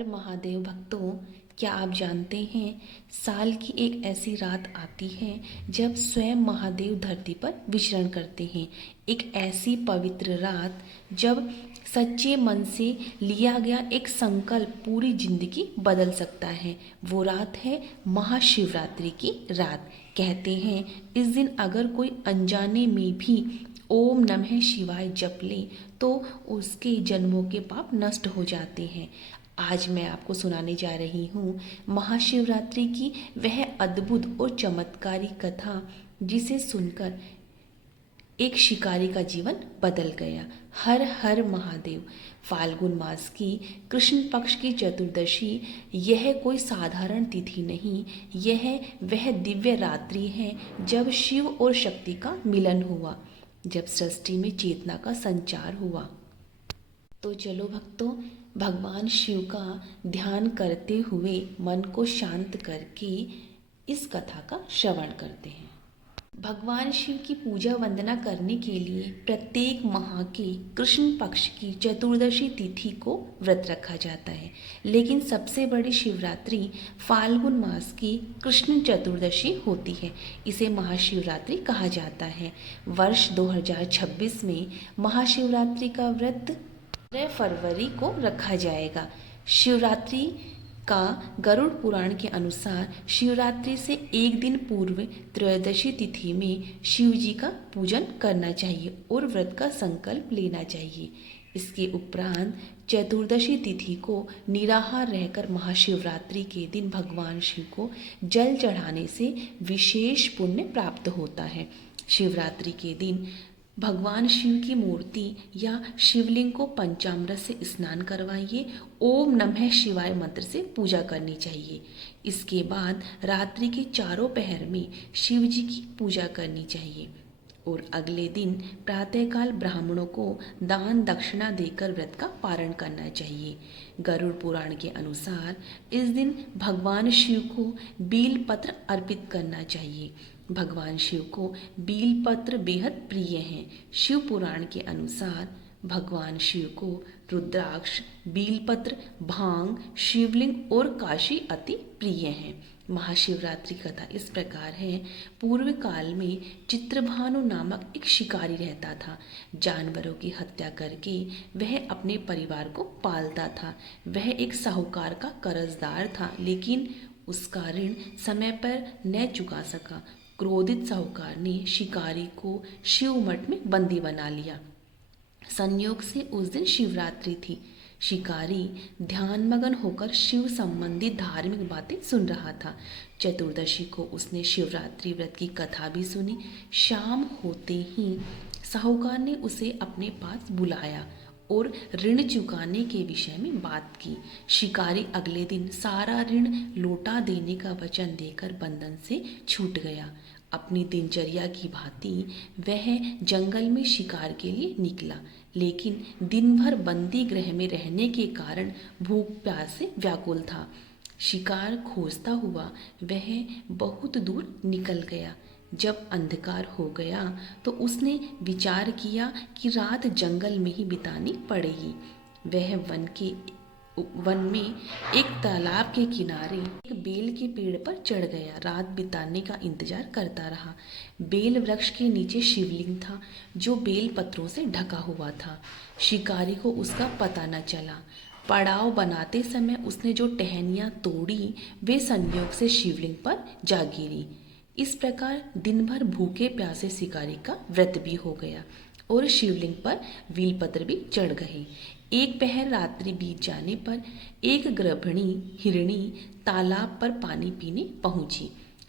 महादेव भक्तों, क्या आप जानते हैं साल की एक ऐसी रात आती है जब स्वयं महादेव धरती पर विचरण करते हैं। एक ऐसी पवित्र रात जब सच्चे मन से लिया गया एक संकल्प पूरी जिंदगी बदल सकता है। वो रात है महाशिवरात्रि की रात। कहते हैं इस दिन अगर कोई अनजाने में भी ओम नमः शिवाय जप ले तो उसके जन्मों के पाप नष्ट हो जाते हैं। आज मैं आपको सुनाने जा रही हूँ महाशिवरात्रि की वह अद्भुत और चमत्कारी कथा जिसे सुनकर एक शिकारी का जीवन बदल गया। हर हर महादेव। फाल्गुन मास की कृष्ण पक्ष की चतुर्दशी यह कोई साधारण तिथि नहीं, यह वह दिव्य रात्रि है जब शिव और शक्ति का मिलन हुआ, जब सृष्टि में चेतना का संचार हुआ। तो चलो भक्तों, भगवान शिव का ध्यान करते हुए मन को शांत करके इस कथा का श्रवण करते हैं। भगवान शिव की पूजा वंदना करने के लिए प्रत्येक माह के कृष्ण पक्ष की चतुर्दशी तिथि को व्रत रखा जाता है, लेकिन सबसे बड़ी शिवरात्रि फाल्गुन मास की कृष्ण चतुर्दशी होती है। इसे महाशिवरात्रि कहा जाता है। वर्ष 2026 में महाशिवरात्रि का व्रत 15 फरवरी को रखा जाएगा। शिवरात्रि का गरुड़ पुराण के अनुसार शिवरात्रि से एक दिन पूर्व त्रयोदशी तिथि में शिव जी का पूजन करना चाहिए और व्रत का संकल्प लेना चाहिए। इसके उपरांत चतुर्दशी तिथि को निराहार रहकर महाशिवरात्रि के दिन भगवान शिव को जल चढ़ाने से विशेष पुण्य प्राप्त होता है। शिवरात्रि के दिन भगवान शिव की मूर्ति या शिवलिंग को पंचामृत से स्नान करवाइए। ओम नमः शिवाय मंत्र से पूजा करनी चाहिए। इसके बाद रात्रि के चारों पहर में शिव जी की पूजा करनी चाहिए और अगले दिन प्रातःकाल ब्राह्मणों को दान दक्षिणा देकर व्रत का पारण करना चाहिए। गरुड़ पुराण के अनुसार इस दिन भगवान शिव को बील पत्र अर्पित करना चाहिए। भगवान शिव को बील पत्र बेहद प्रिय हैं। शिव पुराण के अनुसार भगवान शिव को रुद्राक्ष, बीलपत्र, भांग, शिवलिंग और काशी अति प्रिय हैं। महाशिवरात्रि कथा इस प्रकार है। पूर्व काल में चित्रभानु नामक एक शिकारी रहता था। जानवरों की हत्या करके वह अपने परिवार को पालता था। वह एक साहूकार का कर्जदार था, लेकिन उसका ऋण समय पर न चुका सका। क्रोधित साहूकार ने शिकारी को शिव मठ में बंदी बना लिया। संयोग से उस दिन शिवरात्रि थी। शिकारी ध्यानमग्न होकर शिव संबंधी धार्मिक बातें सुन रहा था। चतुर्दशी को उसने शिवरात्रि व्रत की कथा भी सुनी। शाम होते ही साहूकार ने उसे अपने पास बुलाया और ऋण चुकाने के विषय में बात की। शिकारी अगले दिन सारा ऋण लौटा देने का वचन देकर बंधन से छूट गया। अपनी दिनचर्या की भांति वह जंगल में शिकार के लिए निकला, लेकिन दिन भर बंदी गृह में रहने के कारण भूख प्यास से व्याकुल था। शिकार खोजता हुआ वह बहुत दूर निकल गया। जब अंधकार हो गया तो उसने विचार किया कि रात जंगल में ही बितानी पड़ेगी। वह वन में एक तालाब के किनारे एक बेल के पेड़ पर चढ़ गया। रात बिताने का इंतजार करता रहा। बेल वृक्ष के नीचे शिवलिंग था जो बेल पत्रों से ढका हुआ था। शिकारी को उसका पता न चला। पड़ाव बनाते समय उसने जो टहनियाँ तोड़ी वे संयोग से शिवलिंग पर जा गिरी। इस प्रकार दिन भर भूखे प्यासे शिकारी का व्रत भी हो गया और शिवलिंग पर बीलपत्र भी चढ़ गए। एक पहर रात्रि बीत जाने पर एक गर्भिणी हिरणी तालाब पर पानी पीने पहुंची।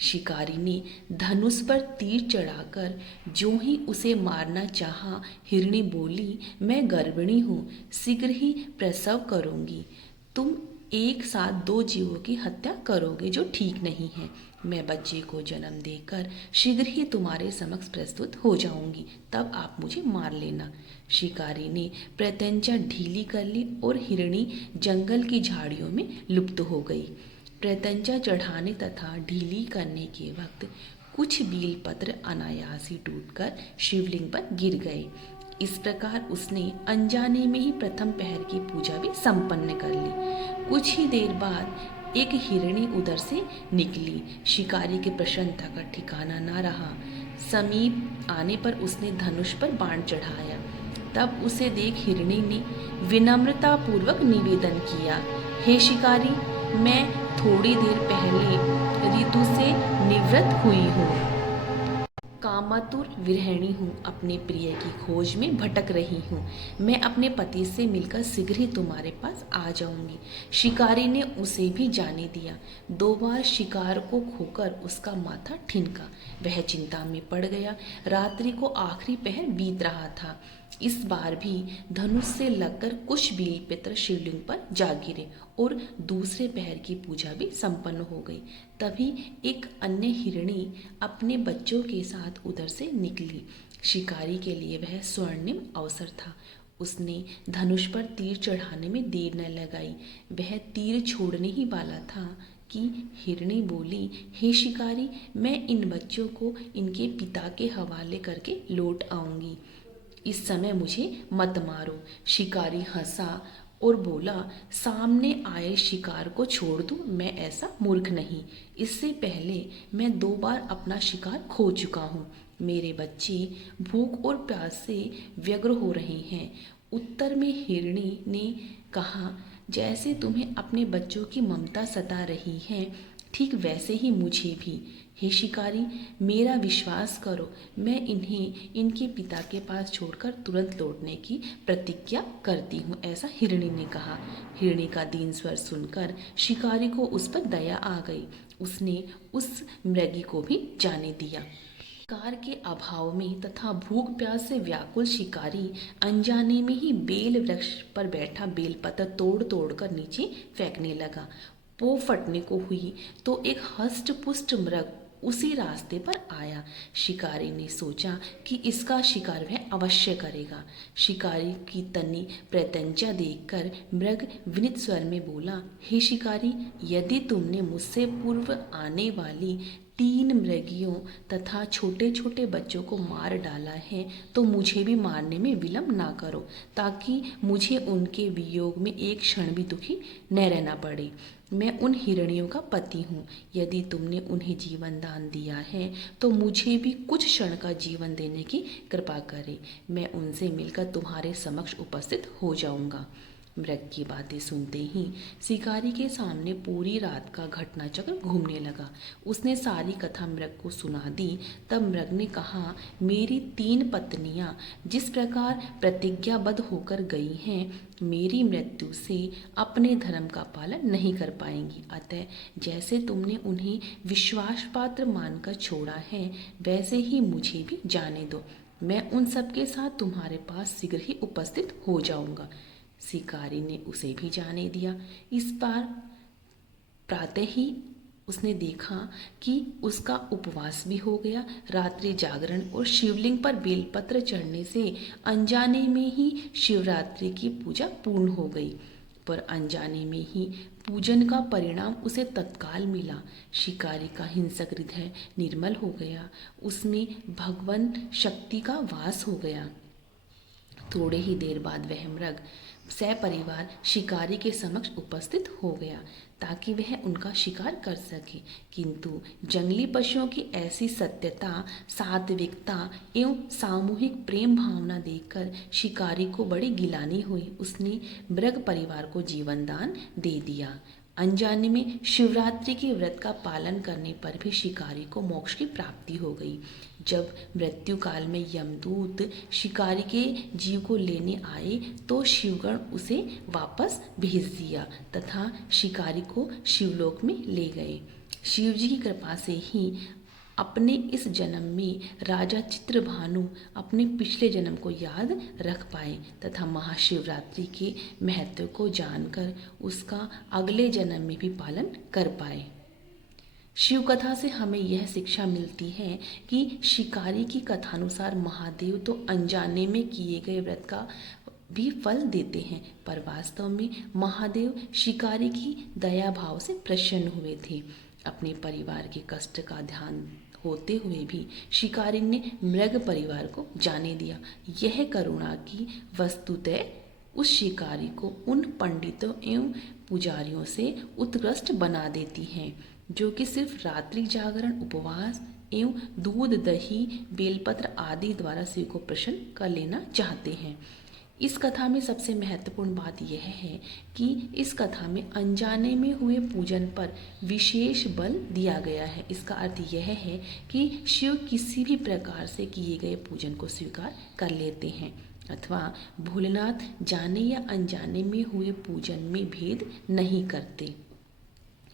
शिकारी ने धनुष पर तीर चढ़ाकर जो ही उसे मारना चाहा, हिरणी बोली, मैं गर्भिणी हूँ, शीघ्र ही प्रसव करूँगी। तुम एक साथ 2 जीवों की हत्या करोगे जो ठीक नहीं है। मैं बच्चे को जन्म देकर शीघ्र ही तुम्हारे समक्ष प्रस्तुत हो जाऊंगी, तब आप मुझे मार लेना। शिकारी ने प्रत्यंचा ढीली कर ली और हिरणी जंगल की झाड़ियों में लुप्त हो गई। प्रत्यंचा चढ़ाने तथा ढीली करने के वक्त कुछ बीलपत्र अनायास ही टूटकर शिवलिंग पर गिर गए। इस प्रकार उसने अनजाने में ही प्रथम पहर की पूजा भी संपन्न कर ली। कुछ ही देर बाद एक हिरणी उधर से निकली। शिकारी की प्रसन्नता का ठिकाना ना रहा। समीप आने पर उसने धनुष पर बाण चढ़ाया। तब उसे देख हिरणी ने विनम्रतापूर्वक निवेदन किया, हे शिकारी, मैं थोड़ी देर पहले ऋतु से निवृत्त हुई हूँ। कामातुर विरहिणी हूँ, अपने प्रिय की खोज में भटक रही हूँ। मैं अपने पति से मिलकर शीघ्र ही तुम्हारे पास आ जाऊंगी। शिकारी ने उसे भी जाने दिया। 2 बार शिकार को खोकर उसका माथा ठिनका। वह चिंता में पड़ गया। रात्रि को आखिरी पहर बीत रहा था। इस बार भी धनुष से लगकर कुछ बेलपत्र शिवलिंग पर जा गिरे और दूसरे पहर की पूजा भी संपन्न हो गई। तभी एक अन्य हिरणी अपने बच्चों के साथ उधर से निकली। शिकारी के लिए वह स्वर्णिम अवसर था। उसने धनुष पर तीर चढ़ाने में देर न लगाई। वह तीर छोड़ने ही वाला था कि हिरणी बोली, हे शिकारी, मैं इन बच्चों को इनके पिता के हवाले करके लौट आऊंगी। इस समय मुझे मत मारो। शिकारी हंसा और बोला, सामने आए शिकार को छोड़ दूं, मैं ऐसा मूर्ख नहीं। इससे पहले मैं 2 बार अपना शिकार खो चुका हूँ। मेरे बच्चे भूख और प्यास से व्यग्र हो रहे हैं। उत्तर में हिरणी ने कहा, जैसे तुम्हें अपने बच्चों की ममता सता रही है, ठीक वैसे ही मुझे भी। हे शिकारी, मेरा विश्वास करो, मैं इन्हें इनके पिता के पास छोड़कर तुरंत लौटने की प्रतिज्ञा करती हूँ, ऐसा हिरणी ने कहा। हिरणी का दीन स्वर सुनकर शिकारी को उस पर दया आ गई। उसने उस मृगी को भी जाने दिया। शिकार के अभाव में तथा भूख प्यास से व्याकुल शिकारी अनजाने में ही बेल वृक्ष पर बैठा बेलपत्र तोड़ तोड़ कर नीचे फेंकने लगा। वो फटने को हुई तो एक हष्ट पुष्ट मृग उसी रास्ते पर आया। शिकारी ने सोचा कि इसका शिकार वह अवश्य करेगा। शिकारी की तनी प्रत्यंचा देखकर मृग विनीत स्वर में बोला, हे शिकारी, यदि तुमने मुझसे पूर्व आने वाली 3 मृगियों तथा छोटे छोटे बच्चों को मार डाला है तो मुझे भी मारने में विलंब ना करो, ताकि मुझे उनके वियोग में एक क्षण भी दुखी न रहना पड़े। मैं उन हिरणियों का पति हूँ। यदि तुमने उन्हें जीवन दान दिया है तो मुझे भी कुछ क्षण का जीवन देने की कृपा करें। मैं उनसे मिलकर तुम्हारे समक्ष उपस्थित हो जाऊंगा। मृग की बातें सुनते ही शिकारी के सामने पूरी रात का घटनाचक्र घूमने लगा। उसने सारी कथा मृग को सुना दी। तब मृग ने कहा, मेरी 3 पत्नियां जिस प्रकार प्रतिज्ञाबद्ध होकर गई हैं, मेरी मृत्यु से अपने धर्म का पालन नहीं कर पाएंगी। अतः जैसे तुमने उन्हें विश्वास पात्र मानकर छोड़ा है, वैसे ही मुझे भी जाने दो। मैं उन सबके साथ तुम्हारे पास शीघ्र ही उपस्थित हो जाऊंगा। शिकारी ने उसे भी जाने दिया। इस बार प्रातः ही उसने देखा कि उसका उपवास भी हो गया। रात्रि जागरण और शिवलिंग पर बेलपत्र चढ़ने से अनजाने में ही शिवरात्रि की पूजा पूर्ण हो गई। पर अनजाने में ही पूजन का परिणाम उसे तत्काल मिला। शिकारी का हिंसक हृदय निर्मल हो गया। उसमें भगवान शक्ति का वास हो गया। थोड़े ही देर बाद वह मृग सपरिवार शिकारी के समक्ष उपस्थित हो गया ताकि वह उनका शिकार कर सके। किंतु जंगली पशुओं की ऐसी सत्यता, सात्विकता एवं सामूहिक प्रेम भावना देखकर शिकारी को बड़ी गिलानी हुई। उसने मृग परिवार को जीवन दान दे दिया। अनजाने में शिवरात्रि के व्रत का पालन करने पर भी शिकारी को मोक्ष की प्राप्ति हो गई। जब मृत्यु काल में यमदूत शिकारी के जीव को लेने आए तो शिवगण उसे वापस भेज दिया तथा शिकारी को शिवलोक में ले गए। शिव जी की कृपा से ही अपने इस जन्म में राजा चित्रभानु अपने पिछले जन्म को याद रख पाए तथा महाशिवरात्रि के महत्व को जानकर उसका अगले जन्म में भी पालन कर पाए। शिव कथा से हमें यह शिक्षा मिलती है कि शिकारी की कथानुसार महादेव तो अनजाने में किए गए व्रत का भी फल देते हैं, पर वास्तव में महादेव शिकारी की दया भाव से प्रसन्न हुए थे। अपने परिवार के कष्ट का ध्यान होते हुए भी शिकारी ने मृग परिवार को जाने दिया। यह करुणा की वस्तुतः उस शिकारी को उन पंडितों एवं पुजारियों से उत्कृष्ट बना देती हैं जो कि सिर्फ रात्रि जागरण, उपवास एवं दूध, दही, बेलपत्र आदि द्वारा शिव को प्रसन्न कर लेना चाहते हैं। इस कथा में सबसे महत्वपूर्ण बात यह है कि इस कथा में अनजाने में हुए पूजन पर विशेष बल दिया गया है। इसका अर्थ यह है कि शिव किसी भी प्रकार से किए गए पूजन को स्वीकार कर लेते हैं अथवा भोलेनाथ जाने या अनजाने में हुए पूजन में भेद नहीं करते।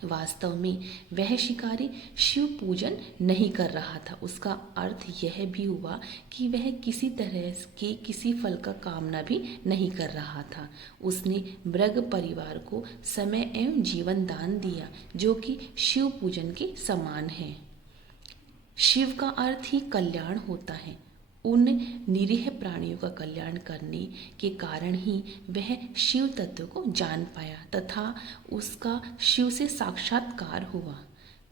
वास्तव में वह शिकारी शिव पूजन नहीं कर रहा था। उसका अर्थ यह भी हुआ कि वह किसी तरह के किसी फल का कामना भी नहीं कर रहा था। उसने मृग परिवार को समय एवं जीवन दान दिया जो कि शिव पूजन के समान है। शिव का अर्थ ही कल्याण होता है। उन निरीह प्राणियों का कल्याण करने के कारण ही वह शिव तत्व को जान पाया तथा उसका शिव से साक्षात्कार हुआ।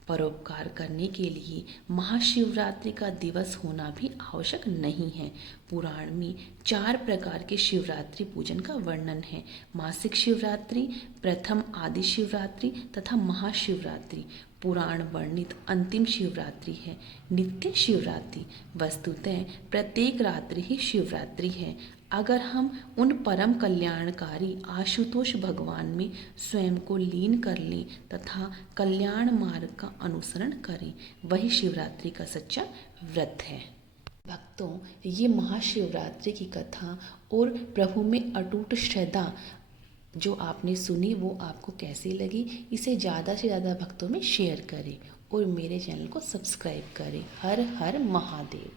परोपकार करने के लिए महाशिवरात्रि का दिवस होना भी आवश्यक नहीं है। पुराण में 4 प्रकार के शिवरात्रि पूजन का वर्णन है। मासिक शिवरात्रि, प्रथम आदि शिवरात्रि तथा महाशिवरात्रि। पुराण वर्णित अंतिम शिवरात्रि है नित्य शिवरात्रि। वस्तुतः प्रत्येक रात्रि ही शिवरात्रि है। अगर हम उन परम कल्याणकारी आशुतोष भगवान में स्वयं को लीन कर लें तथा कल्याण मार्ग का अनुसरण करें, वही शिवरात्रि का सच्चा व्रत है। भक्तों, ये महाशिवरात्रि की कथा और प्रभु में अटूट श्रद्धा जो आपने सुनी वो आपको कैसी लगी, इसे ज़्यादा से ज़्यादा भक्तों में शेयर करें और मेरे चैनल को सब्सक्राइब करें। हर हर महादेव।